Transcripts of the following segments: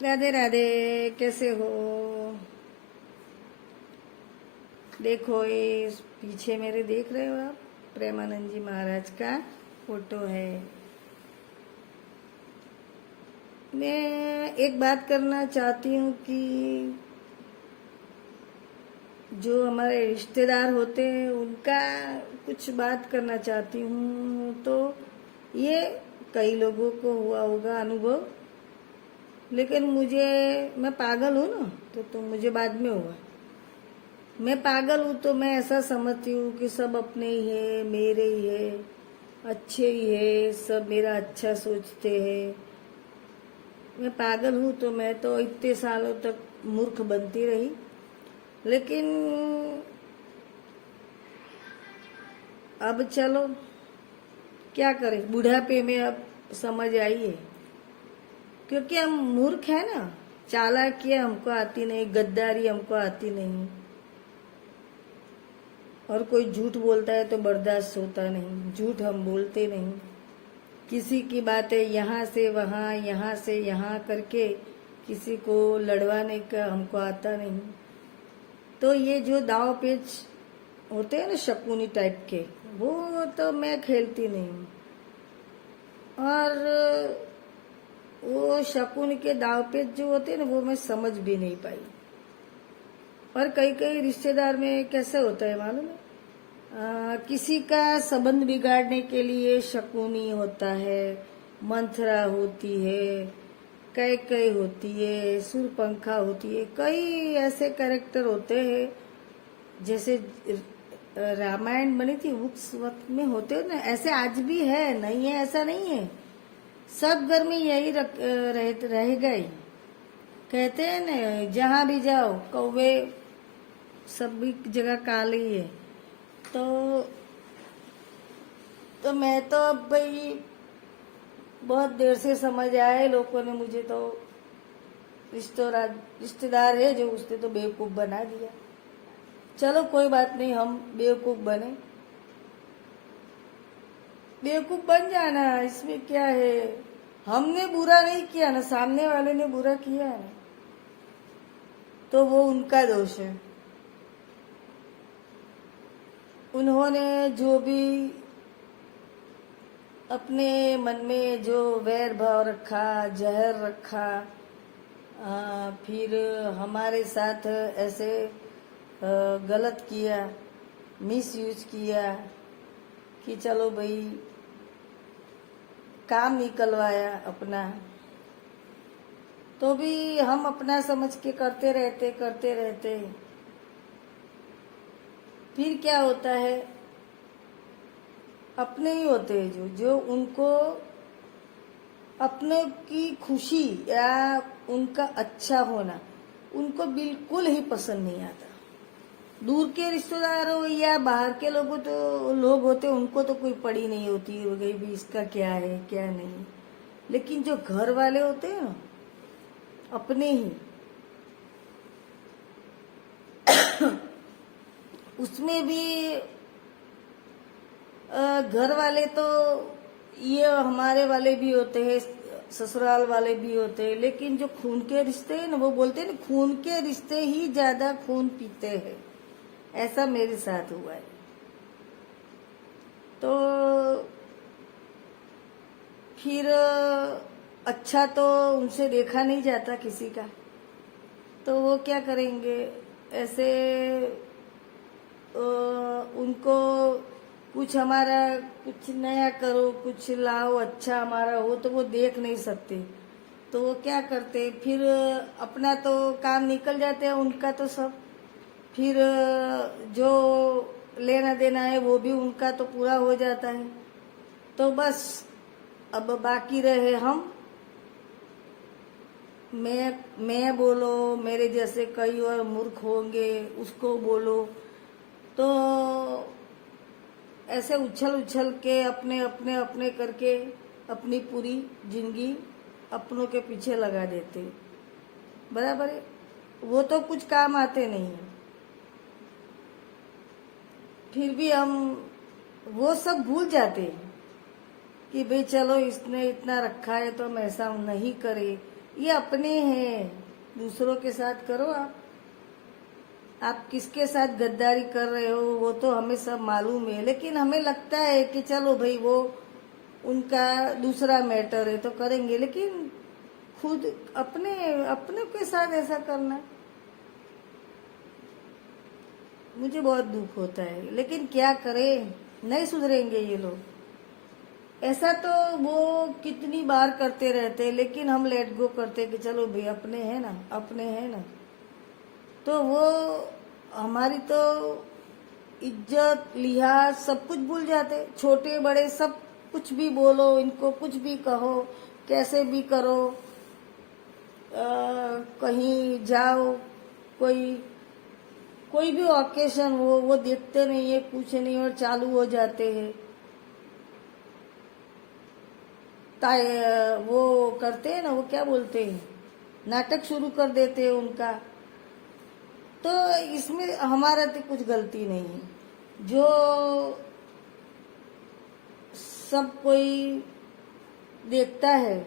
राधे राधे। कैसे हो? देखो ये पीछे मेरे देख रहे हो आप, प्रेमानंद जी महाराज का फोटो है। मैं एक बात करना चाहती हूँ कि जो हमारे रिश्तेदार होते हैं उनका कुछ बात करना चाहती हूँ। तो ये कई लोगों को हुआ होगा अनुभव, लेकिन मैं पागल हूँ ना, तो मुझे बाद में हुआ। मैं पागल हूँ तो मैं ऐसा समझती हूँ कि सब अपने ही है, मेरे ही है, अच्छे ही है, सब मेरा अच्छा सोचते हैं। मैं पागल हूँ तो मैं तो इतने सालों तक मूर्ख बनती रही, लेकिन अब चलो क्या करें, बुढ़ापे में अब समझ आई है। क्योंकि हम मूर्ख है ना, चालाकियाँ हमको आती नहीं, गद्दारी हमको आती नहीं, और कोई झूठ बोलता है तो बर्दाश्त होता नहीं। झूठ हम बोलते नहीं, किसी की बातें यहाँ से वहाँ, यहाँ से यहाँ करके किसी को लड़वाने का हमको आता नहीं। तो ये जो दाव पेच होते हैं ना शकुनी टाइप के, वो तो मैं खेलती नहीं हूँ। और वो शकुन के दाव पेच जो होते हैं ना, वो मैं समझ भी नहीं पाई। और कई कई रिश्तेदार में कैसे होता है मालूम है, किसी का संबंध बिगाड़ने के लिए शकुनी होता है, मंथरा होती है, कैकई होती है, सूरपंखा होती है, कई ऐसे कैरेक्टर होते हैं। जैसे रामायण बनी थी उस वक्त में होते हो ना, ऐसे आज भी है, नहीं है ऐसा नहीं है। सब घर में यही रहेगा ही। कहते हैं ना, जहाँ भी जाओ कौवे सभी जगह काले ही है। तो मैं तो अब भाई बहुत देर से समझ आए, लोगों ने मुझे तो रिश्तेदार है जो उसने तो बेवकूफ बना दिया। चलो कोई बात नहीं, हम बेवकूफ बने, बेवकूफ बन जाना, इसमें क्या है। हमने बुरा नहीं किया ना, सामने वाले ने बुरा किया है, तो वो उनका दोष है। उन्होंने जो भी अपने मन में जो वैर भाव रखा, जहर रखा, फिर हमारे साथ ऐसे गलत किया, मिस यूज किया कि चलो भाई काम निकलवाया अपना, तो भी हम अपना समझ के करते रहते। फिर क्या होता है, अपने ही होते हैं जो उनको अपने की खुशी या उनका अच्छा होना उनको बिल्कुल ही पसंद नहीं आता। दूर के रिश्तेदार हो या बाहर के लोग होते, उनको तो कोई पड़ी नहीं होती हो गई भी इसका क्या है क्या नहीं। लेकिन जो घर वाले होते हैं ना, अपने ही, उसमें भी घर वाले तो ये हमारे वाले भी होते हैं, ससुराल वाले भी होते हैं, लेकिन जो खून के रिश्ते हैं ना, वो बोलते हैं ना, खून के रिश्ते ही ज्यादा खून पीते हैं। ऐसा मेरे साथ हुआ है। तो फिर अच्छा तो उनसे देखा नहीं जाता किसी का, तो वो क्या करेंगे, ऐसे उनको कुछ हमारा कुछ नया करो, कुछ लाओ अच्छा हमारा हो, तो वो देख नहीं सकते। तो वो क्या करते, फिर अपना तो काम निकल जाते हैं, उनका तो सब, फिर जो लेना देना है वो भी उनका तो पूरा हो जाता है। तो बस अब बाकी रहे हम, मैं बोलो, मेरे जैसे कई और मूर्ख होंगे उसको बोलो, तो ऐसे उछल के अपने अपने अपने करके अपनी पूरी जिंदगी अपनों के पीछे लगा देते। बराबर है, वो तो कुछ काम आते नहीं है। फिर भी हम वो सब भूल जाते हैं कि भाई चलो इसने इतना रखा है तो हम ऐसा नहीं करें, ये अपने हैं, दूसरों के साथ करो आप किसके साथ गद्दारी कर रहे हो वो तो हमें सब मालूम है, लेकिन हमें लगता है कि चलो भाई वो उनका दूसरा मैटर है तो करेंगे, लेकिन खुद अपने अपने के साथ ऐसा करना मुझे बहुत दुख होता है। लेकिन क्या करें, नहीं सुधरेंगे ये लोग। ऐसा तो वो कितनी बार करते रहते, लेकिन हम लेट गो करते कि चलो भाई अपने हैं ना, अपने हैं ना, तो वो हमारी तो इज्जत लिहाज सब कुछ भूल जाते। छोटे बड़े सब कुछ भी बोलो, इनको कुछ भी कहो, कैसे भी करो, कहीं जाओ, कोई कोई भी ऑकेशन हो वो देखते नहीं है, कुछ नहीं, और चालू हो जाते हैं। वो करते हैं ना, वो क्या बोलते हैं, नाटक शुरू कर देते हैं उनका। तो इसमें हमारा तो कुछ गलती नहीं है। जो सब कोई देखता है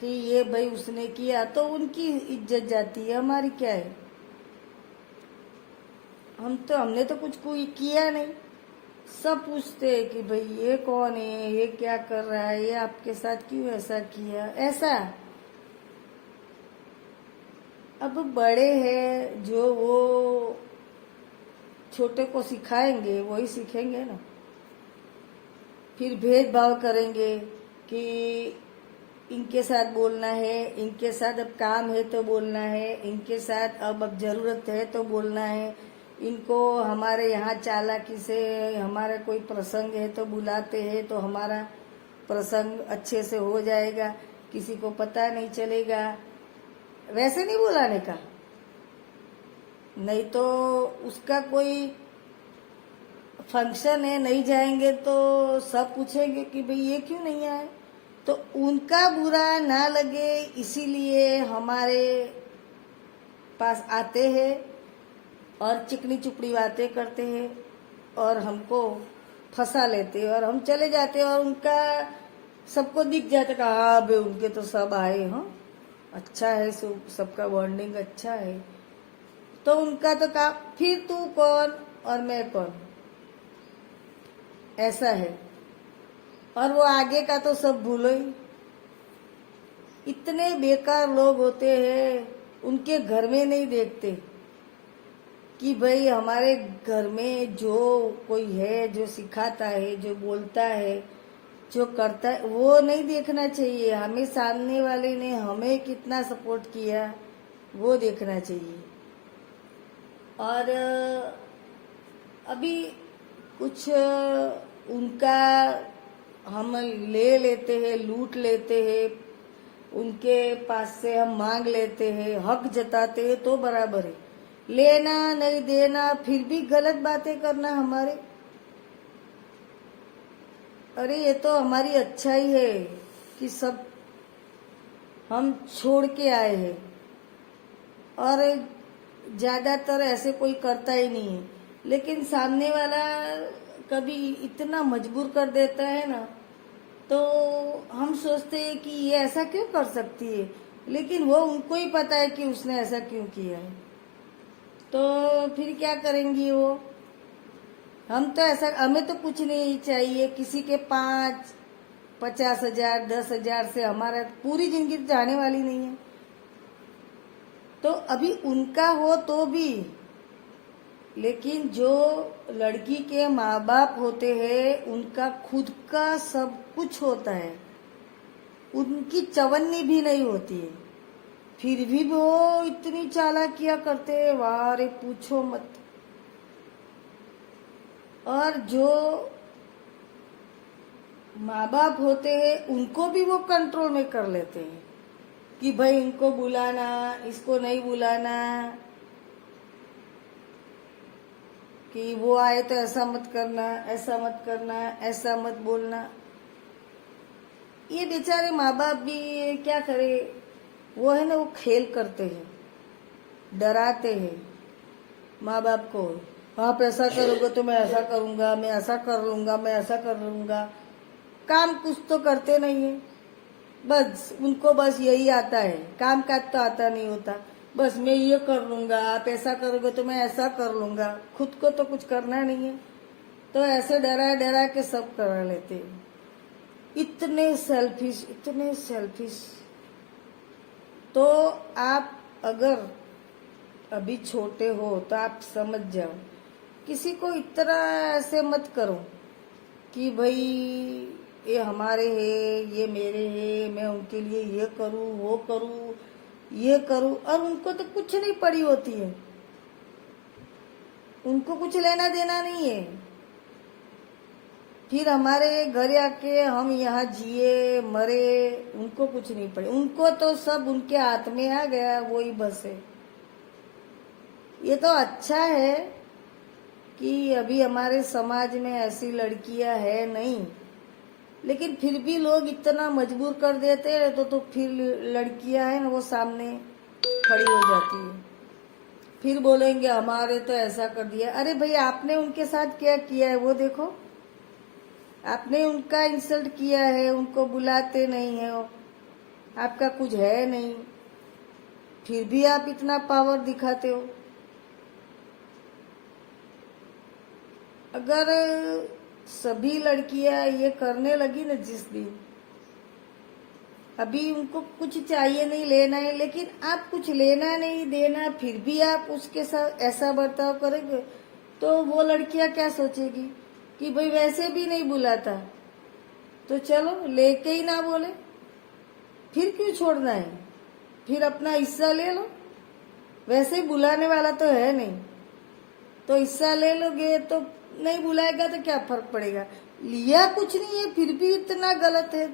कि ये भाई उसने किया तो उनकी इज्जत जाती है, हमारी क्या है। हमने तो कुछ कोई किया नहीं। सब पूछते हैं कि भाई ये कौन है, ये क्या कर रहा है, ये आपके साथ क्यों ऐसा किया, ऐसा। अब बड़े हैं जो वो छोटे को सिखाएंगे वही सीखेंगे ना। फिर भेदभाव करेंगे कि इनके साथ बोलना है, इनके साथ अब काम है तो बोलना है, इनके साथ अब जरूरत है तो बोलना है, इनको हमारे यहाँ चालाकी से हमारा कोई प्रसंग है तो बुलाते हैं तो हमारा प्रसंग अच्छे से हो जाएगा, किसी को पता नहीं चलेगा। वैसे नहीं बुलाने का, नहीं तो उसका कोई फंक्शन है नहीं जाएंगे तो सब पूछेंगे कि भाई ये क्यों नहीं आए। तो उनका बुरा ना लगे इसीलिए हमारे पास आते हैं और चिकनी चुपड़ी बातें करते हैं और हमको फंसा लेते हैं और हम चले जाते हैं। और उनका सबको दिख जाता है, हाँ भाई उनके तो सब आए, हाँ अच्छा है, सबका बॉन्डिंग अच्छा है। तो उनका तो काम, फिर तू कौन और मैं कौन, ऐसा है। और वो आगे का तो सब भूलो ही। इतने बेकार लोग होते हैं, उनके घर में नहीं देखते कि भाई हमारे घर में जो कोई है, जो सिखाता है, जो बोलता है, जो करता है, वो नहीं देखना चाहिए। हमें सामने वाले ने हमें कितना सपोर्ट किया वो देखना चाहिए। और अभी कुछ उनका हम ले लेते हैं, लूट लेते हैं, उनके पास से हम मांग लेते हैं, हक जताते हैं तो बराबर है। लेना नहीं देना, फिर भी गलत बातें करना हमारे, अरे ये तो हमारी अच्छाई है कि सब हम छोड़ के आए हैं। और ज्यादातर ऐसे कोई करता ही नहीं है, लेकिन सामने वाला कभी इतना मजबूर कर देता है ना, तो हम सोचते हैं कि ये ऐसा क्यों कर सकती है, लेकिन वो उनको ही पता है कि उसने ऐसा क्यों किया है। तो फिर क्या करेंगी वो। हम तो ऐसा, हमें तो कुछ नहीं चाहिए, किसी के 5-50 हजार 10 हजार से हमारा पूरी जिंदगी तो जाने वाली नहीं है। तो अभी उनका हो तो भी, लेकिन जो लड़की के माँ बाप होते हैं उनका खुद का सब कुछ होता है, उनकी चवन्नी भी नहीं होती है, फिर भी वो इतनी चालाकियां करते हैं, वाह रे पूछो मत। और जो माँ बाप होते हैं उनको भी वो कंट्रोल में कर लेते हैं कि भाई इनको बुलाना, इसको नहीं बुलाना, कि वो आए तो ऐसा मत करना, ऐसा मत करना, ऐसा मत बोलना। ये बेचारे माँ बाप भी क्या करे, वो है ना, वो खेल करते हैं, डराते हैं माँ बाप को, आप ऐसा करोगे तो मैं ऐसा करूंगा, मैं ऐसा कर लूंगा, मैं ऐसा कर लूंगा। काम कुछ तो करते नहीं है। बस उनको बस यही आता है, काम काज तो आता नहीं होता। बस मैं ये कर लूंगा, आप ऐसा करोगे तो मैं ऐसा कर लूंगा, खुद को तो कुछ करना नहीं है। तो ऐसे डरा डरा के सब करा लेते हैं। इतने सेल्फिश, इतने सेल्फिश। तो आप अगर अभी छोटे हो तो आप समझ जाओ, किसी को इतना ऐसे मत करो कि भाई ये हमारे हैं, ये मेरे हैं, मैं उनके लिए ये करूं, वो करूं, ये करूं, और उनको तो कुछ नहीं पड़ी होती है, उनको कुछ लेना देना नहीं है। फिर हमारे घर आके हम यहाँ जिए मरे, उनको कुछ नहीं पड़े, उनको तो सब उनके हाथ में आ गया, वही बस है। ये तो अच्छा है कि अभी हमारे समाज में ऐसी लड़कियां है नहीं, लेकिन फिर भी लोग इतना मजबूर कर देते हैं, तो फिर लड़कियां है ना वो सामने खड़ी हो जाती है। फिर बोलेंगे हमारे तो ऐसा कर दिया। अरे भाई, आपने उनके साथ क्या किया है वो देखो। आपने उनका इंसल्ट किया है, उनको बुलाते नहीं है, आपका कुछ है नहीं, फिर भी आप इतना पावर दिखाते हो। अगर सभी लड़कियां ये करने लगी ना जिस दिन, अभी उनको कुछ चाहिए नहीं, लेना है, लेकिन आप कुछ लेना नहीं देना फिर भी आप उसके साथ ऐसा बर्ताव करेंगे, तो वो लड़कियां क्या सोचेगी कि भाई वैसे भी नहीं बुलाता तो चलो लेके ही ना बोले, फिर क्यों छोड़ना है, फिर अपना हिस्सा ले लो, वैसे ही बुलाने वाला तो है नहीं, तो हिस्सा ले लोगे, तो नहीं बुलाएगा तो क्या फर्क पड़ेगा, लिया कुछ नहीं है फिर भी इतना गलत है।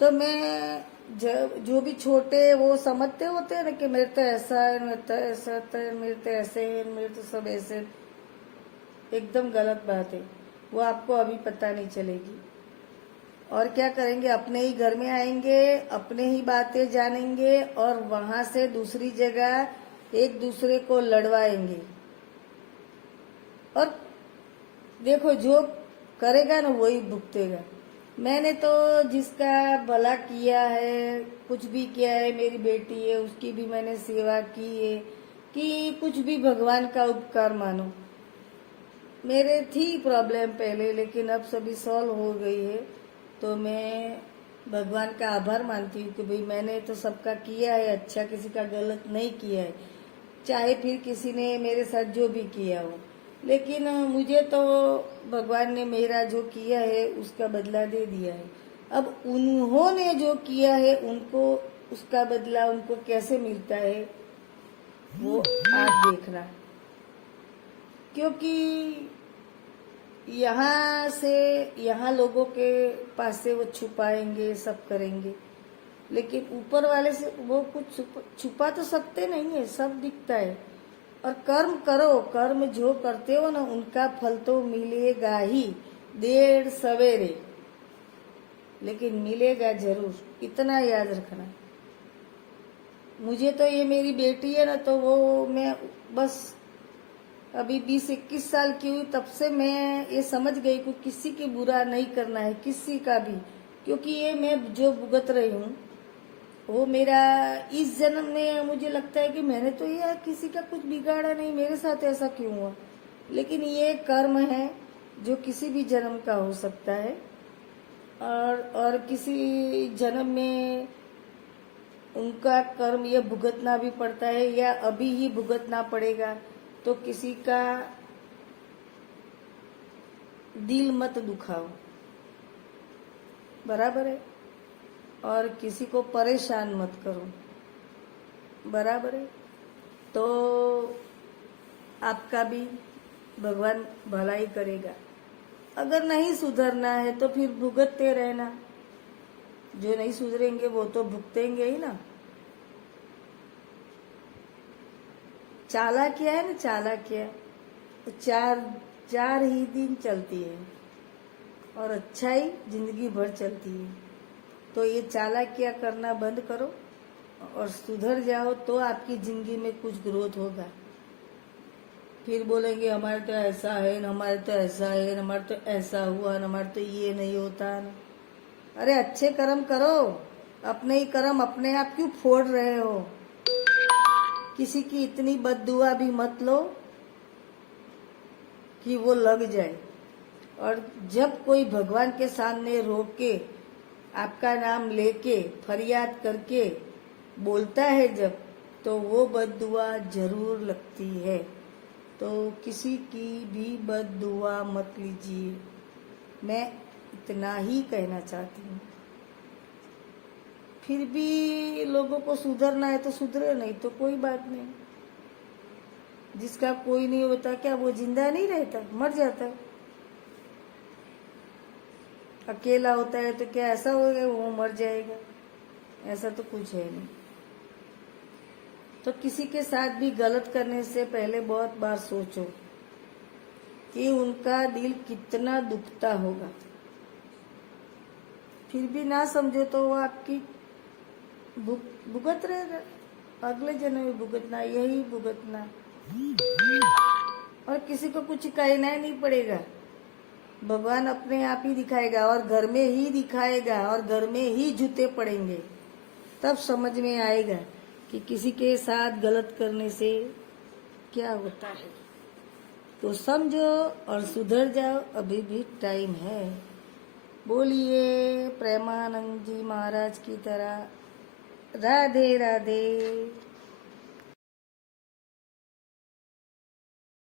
तो मैं जो भी छोटे वो समझते होते हैं ना कि मेरे तो ऐसा है, मेरे तो ऐसा है, मेरे तो ऐसे है, मेरे तो सब ऐसे है, एकदम गलत बात है। वो आपको अभी पता नहीं चलेगी। और क्या करेंगे, अपने ही घर में आएंगे, अपने ही बातें जानेंगे, और वहां से दूसरी जगह एक दूसरे को लड़वाएंगे। और देखो, जो करेगा ना वही भुगतेगा। मैंने तो जिसका भला किया है, कुछ भी किया है, मेरी बेटी है उसकी भी मैंने सेवा की है, कि कुछ भी भगवान का उपकार मानो। मेरे थी प्रॉब्लम पहले, लेकिन अब सभी सॉल्व हो गई है, तो मैं भगवान का आभार मानती हूँ कि भाई मैंने तो सबका किया है अच्छा, किसी का गलत नहीं किया है, चाहे फिर किसी ने मेरे साथ जो भी किया हो। लेकिन मुझे तो भगवान ने मेरा जो किया है उसका बदला दे दिया है। अब उन्होंने जो किया है उनको उसका बदला उनको कैसे मिलता है वो आप देखना, क्योंकि यहाँ से यहाँ लोगों के पास से वो छुपाएंगे, सब करेंगे, लेकिन ऊपर वाले से वो कुछ छुपा तो सकते नहीं है, सब दिखता है। और कर्म करो, कर्म जो करते हो ना उनका फल तो मिलेगा ही, देर सवेरे, लेकिन मिलेगा जरूर, इतना याद रखना। मुझे तो ये मेरी बेटी है ना, तो वो मैं बस अभी 20-21 साल की हुई तब से मैं ये समझ गई कि किसी की बुरा नहीं करना है, किसी का भी, क्योंकि ये मैं जो भुगत रही हूँ वो मेरा इस जन्म में, मुझे लगता है कि मैंने तो ये किसी का कुछ बिगाड़ा नहीं, मेरे साथ ऐसा क्यों हुआ, लेकिन ये कर्म है जो किसी भी जन्म का हो सकता है। और किसी जन्म में उनका कर्म ये भुगतना भी पड़ता है, या अभी ही भुगतना पड़ेगा। तो किसी का दिल मत दुखाओ, बराबर है, और किसी को परेशान मत करो, बराबर है। तो आपका भी भगवान भलाई करेगा। अगर नहीं सुधरना है तो फिर भुगतते रहना, जो नहीं सुधरेंगे वो तो भुगतेंगे ही ना। चालाकिया है ना, चालाकिया तो चार ही दिन चलती है, और अच्छाई जिंदगी भर चलती है। तो ये चालाकिया करना बंद करो और सुधर जाओ, तो आपकी जिंदगी में कुछ ग्रोथ होगा। फिर बोलेंगे हमारे तो ऐसा है न, हमारे तो ऐसा है न, हमारे तो ऐसा हुआ न, हमारे तो ये नहीं होता न। अरे अच्छे कर्म करो, अपने ही कर्म अपने आप क्यों फोड़ रहे हो? किसी की इतनी बद्दुआ भी मत लो कि वो लग जाए। और जब कोई भगवान के सामने रो के आपका नाम लेके फरियाद करके बोलता है जब, तो वो बद्दुआ जरूर लगती है। तो किसी की भी बद्दुआ मत लीजिए, मैं इतना ही कहना चाहती हूँ। फिर भी लोगों को सुधरना है तो सुधरे, नहीं तो कोई बात नहीं। जिसका कोई नहीं होता क्या वो जिंदा नहीं रहता, मर जाता है। अकेला होता है तो क्या ऐसा होगा वो मर जाएगा? ऐसा तो कुछ है नहीं। तो किसी के साथ भी गलत करने से पहले बहुत बार सोचो कि उनका दिल कितना दुखता होगा। फिर भी ना समझो तो वो आपकी भुगत रहेगा, अगले जन्म में भुगतना, यही भुगतना। और किसी को कुछ कहना ही नहीं पड़ेगा, भगवान अपने आप ही दिखाएगा, और घर में ही दिखाएगा, और घर में ही जूते पड़ेंगे। तब समझ में आएगा कि किसी के साथ गलत करने से क्या होता है। तो समझो और सुधर जाओ, अभी भी टाइम है। बोलिए प्रेमानंद जी महाराज की तरह राधे राधे।